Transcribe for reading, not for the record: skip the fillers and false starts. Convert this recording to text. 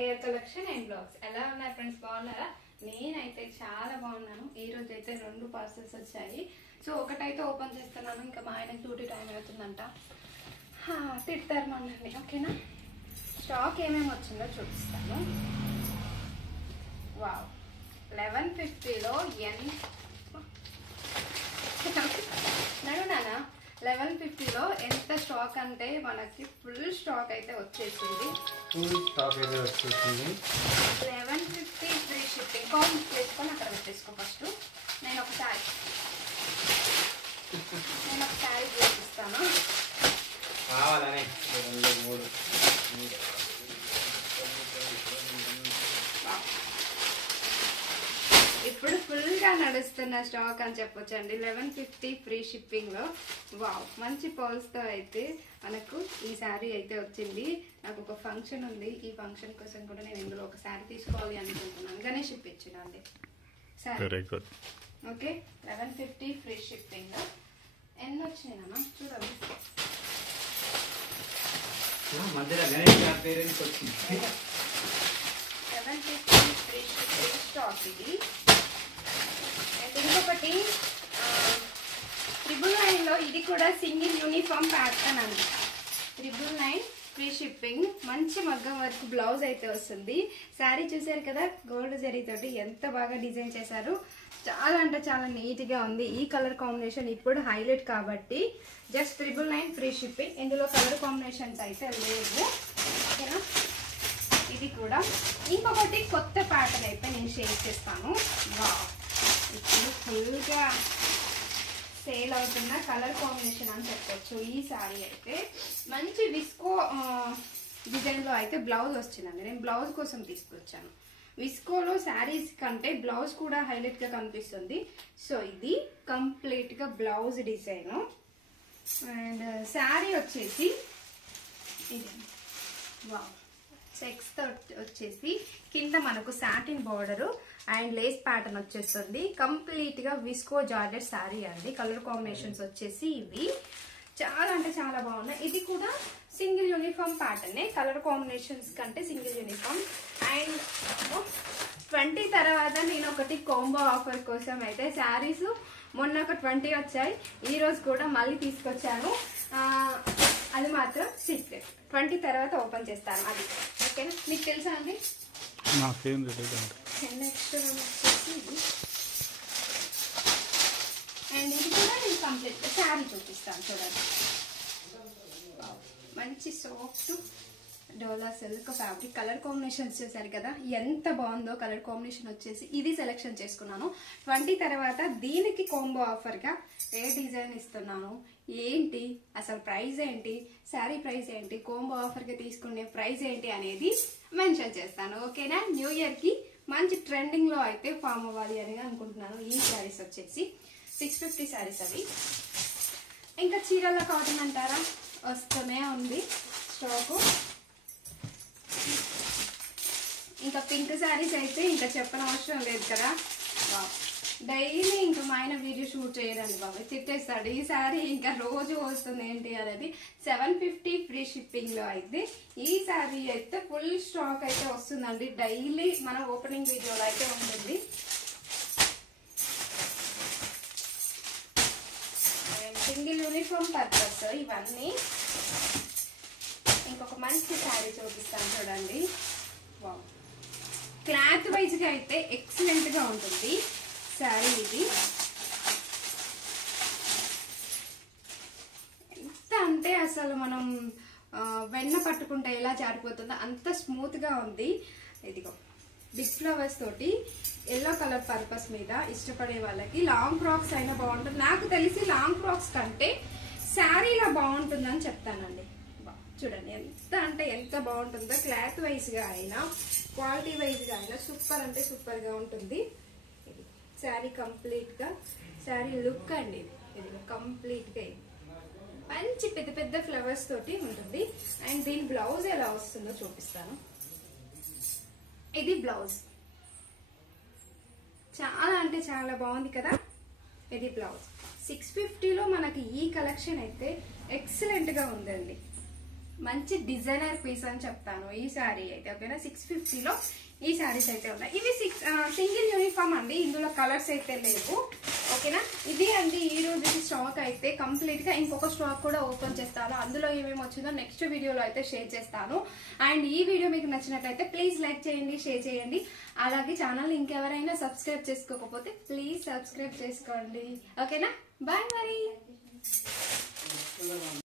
Air collection and blogs. ఎలా ఉన్నారు friends, బాగున్నారా? నేనైతే చాలా బాగున్నాను. ఈ రోజు అయితే 2 పార్సల్స్ వచ్చాయి. సో ఒకటైతే ఓపెన్ చేస్తున్నాను, ఇంకా మా ఆయనకి డ్యూటీ టైం అవుతుందంట, తిడతారు మమ్మల్ని. ఓకేనా, స్టాక్ ఏమేమి వచ్చిందో చూపిస్తాను. వావ్, 1150లో నానా 1150లో ఎంత స్టాక్ అంటే మనకి ఫుల్ స్టాక్ అయితే వచ్చేసింది. 1150 ఫ్రీ షిప్పింగ్. కౌంట్ చేసుకొని అక్కడ పెట్టేసుకో. ఫస్ట్ నేను ఒక శారీ చూపిస్తాను. ఇప్పుడు ఫుల్ గా నడుస్తున్న స్టాక్ అని చెప్పొచ్చండి. 1150 ఫ్రీ షిప్పింగ్ లో. వావ్, మంచి పర్ల్స్ తో అయితే మనకు ఈ శారీ అయితే వచ్చింది. నాకు ఒక ఫంక్షన్ ఉంది, ఈ ఫంక్షన్ కోసం కూడా నేను ఇందులో ఒక శారీ తీసుకోవాలి అనుకుంటున్నాను. గణేష్ ఇప్పించండి శారీ. Okay, 1150 free shipping. ఎన్ని వచ్చినాయమ్మా చూడండి. 1150 ఫ్రీ షిప్పింగ్ స్టాక్ ఇది. ఇంకొకటి 999 లో ఇది కూడా సింగిల్ యూనిఫామ్ ప్యాటర్న్ అండి. 999 ఫ్రీ షిప్పింగ్. మంచి మగ్గం వర్క్ బ్లౌజ్ అయితే వస్తుంది. శారీ చూసారు కదా, గోల్డ్ జరీ తోటి ఎంత బాగా డిజైన్ చేశారు. చాలా అంటే చాలా నీట్ గా ఉంది. ఈ కలర్ కాంబినేషన్ ఇప్పుడు హైలైట్ కాబట్టి జస్ట్ 999 ఫ్రీ షిప్పింగ్. ఇందులో కలర్ కాంబినేషన్స్ అయితే లేవు. ఓకేనా, ఇది కూడా. ఇంకొకటి కొత్త ప్యాటర్న్ అయితే నేను షేర్ చేస్తాను. ఇప్పుడు ఫుల్ గా సేల్ అవుతున్న కలర్ కాంబినేషన్ అని చెప్పొచ్చు. ఈ శారీ అయితే మంచి విస్కో డిజైన్ లో అయితే బ్లౌజ్ వచ్చిందండి. నేను బ్లౌజ్ కోసం తీసుకొచ్చాను. విస్కోలో శారీస్ కంటే బ్లౌజ్ కూడా హైలైట్ గా కనిపిస్తుంది. సో ఇది కంప్లీట్ గా బ్లౌజ్ డిజైన్. అండ్ శారీ వచ్చేసి ఇది వావ్, చెక్స్ తో వచ్చేసి కింద మనకు satin border and Lay's pattern వచ్చేస్తుంది. కంప్లీట్ గా విస్కో జార్జెట్ శారీ అండి. కలర్ కాంబినేషన్స్ వచ్చేసి ఇవి చాలా అంటే చాలా బాగున్నాయి. ఇది కూడా single uniform pattern. Colour combinations కంటే సింగిల్ యూనిఫామ్. అండ్ 20 తర్వాత నేను ఒకటి కాంబో ఆఫర్ కోసం అయితే శారీస్ మొన్న ఒక 20 వచ్చాయి. ఈ రోజు కూడా మళ్ళీ తీసుకొచ్చాను. అది మాత్రం సీక్రెట్. 20 తర్వాత ఓపెన్ చేస్తాను అది. ఓకేనా, మీకు తెలుసా అండి? నెక్స్ట్ వచ్చేసి అండ్ ఇది కూడా నేను కంప్లీట్ శారీ చూపిస్తాను చూడండి. మంచి సాఫ్ట్ డోలా సిల్క్ ఫ్యాబ్రిక్. కలర్ కాంబినేషన్స్ చేశారు కదా, ఎంత బాగుందో. కలర్ కాంబినేషన్ వచ్చేసి ఇది సెలెక్షన్ చేసుకున్నాను. 20 తర్వాత దీనికి కాంబో ఆఫర్ గా ఏ డిజైన్ ఇస్తున్నాను, ఏంటి అసలు ప్రైస్ ఏంటి, శారీ ప్రైస్ ఏంటి, కాంబో ఆఫర్ గా తీసుకునే ప్రైస్ ఏంటి అనేది మెన్షన్ చేస్తాను. ఓకేనా, న్యూ ఇయర్ కి మంచి ట్రెండింగ్ లో అయితే ఫామ్ అవ్వాలి అని అనుకుంటున్నాను. ఈ శారీస్ వచ్చేసి 650 శారీస్ అవి. ఇంకా చీరల కాటన్ అంటారా, వస్తూనే ఉంది స్టాకు. ఇంకా పింక్ శారీస్ అయితే ఇంకా చెప్పనవసరం లేదు కదా. డైలీ ఇంకా మా ఆయన వీడియో షూట్ చేయడండి బాబు, తిట్టేస్తాడు. ఈ శారీ ఇంకా రోజు వస్తుంది ఏంటి అనేది. 750 ఫ్రీ షిప్పింగ్ లో అయితే ఈ శారీ అయితే ఫుల్ స్టాక్ అయితే వస్తుందండి. డైలీ మన ఓపెనింగ్ వీడియోలో అయితే ఉంటుంది. సింగిల్ యూనిఫామ్ పర్పస్ ఇవన్నీ. ఇంకొక మంచి శారీ చూపిస్తాను చూడండి. వావ్, క్లాత్ వైజ్ గా అయితే ఎక్సలెంట్ గా ఉంటుంది శారీ. ఇది ఎంత అంటే అసలు మనం వెన్న పట్టుకుంటే ఎలా జారిపోతుందో అంత స్మూత్ గా ఉంది. ఇదిగో బిగ్ ఫ్లవర్స్ తోటి ఎల్లో కలర్ పర్పస్ మీద ఇష్టపడే వాళ్ళకి లాంగ్ ఫ్రాక్స్ అయినా బాగుంటుంది. నాకు తెలిసి లాంగ్ ఫ్రాక్స్ కంటే శారీలా బాగుంటుందని చెప్తానండి. చూడండి ఎంత అంటే ఎంత బాగుంటుందో. క్లాత్ వైజ్ గా అయినా క్వాలిటీ వైజ్ గా అయినా సూపర్ అంటే సూపర్ గా ఉంటుంది. శారీ కంప్లీట్ గా శారీ లుక్ అండి. ఇది కంప్లీట్ గా మంచి పెద్ద పెద్ద ఫ్లవర్స్ తోటి ఉంటుంది. అండ్ దీని బ్లౌజ్ ఎలా వస్తుందో చూపిస్తాను. ఇది బ్లౌజ్ చాలా అంటే చాలా బాగుంది కదా. ఇది బ్లౌజ్. 650లో మనకి ఈ కలెక్షన్ అయితే ఎక్సలెంట్ గా ఉందండి. మంచి డిజైనర్ పీస్ అని చెప్తాను ఈ శారీ అయితే. ఓకేనా, 650లో ఈ శారీస్ అయితే ఉన్నాయి. ఇవి సింగిల్ యూనిఫామ్ అండి, ఇందులో కలర్స్ అయితే లేవు. ఓకేనా, ఇది అండి ఈ రోజు స్టాక్ అయితే కంప్లీట్ గా. ఇంకొక స్టాక్ కూడా ఓపెన్ చేస్తాను, అందులో ఏమేమి వచ్చిందో నెక్స్ట్ వీడియోలో అయితే షేర్ చేస్తాను. అండ్ ఈ వీడియో మీకు నచ్చినట్లయితే ప్లీజ్ లైక్ చేయండి, షేర్ చేయండి. అలాగే ఛానల్ ఇంకెవరైనా సబ్స్క్రైబ్ చేసుకోకపోతే ప్లీజ్ సబ్స్క్రైబ్ చేసుకోండి. ఓకేనా, బాయ్ మరి.